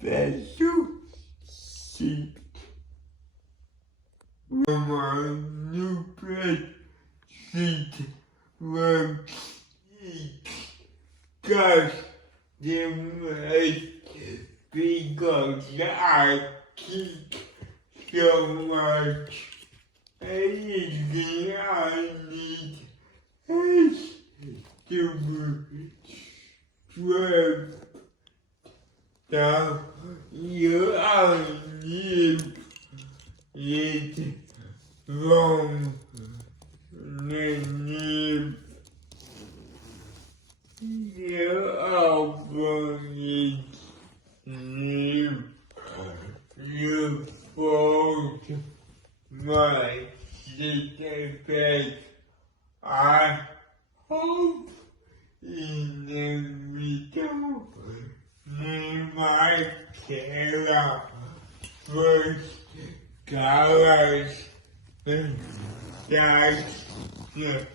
special sheet from our new bedsheet works each customized because I keep so much. Anything I need is to strip down your live it from the nib. You open it nib. You fold my cigarette. I hope in the middle near my camera first colors that's the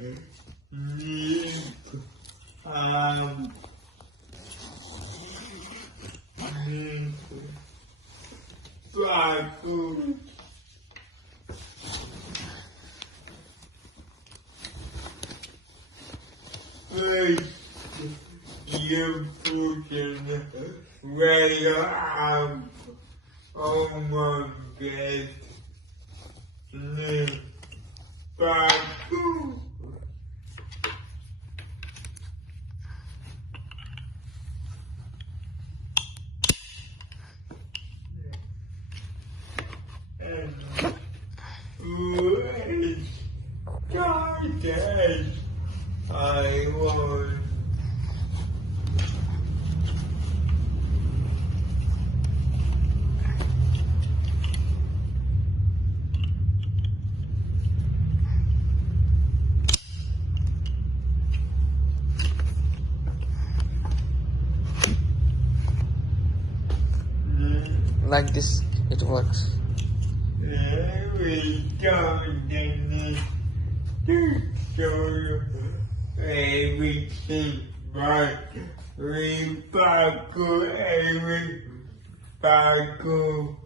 nib. Sparkle. First, you put it right on my bed. Then, sparkle. And raise God I want. Like this, it works. Every time to show you everything, but we sparkle every sparkle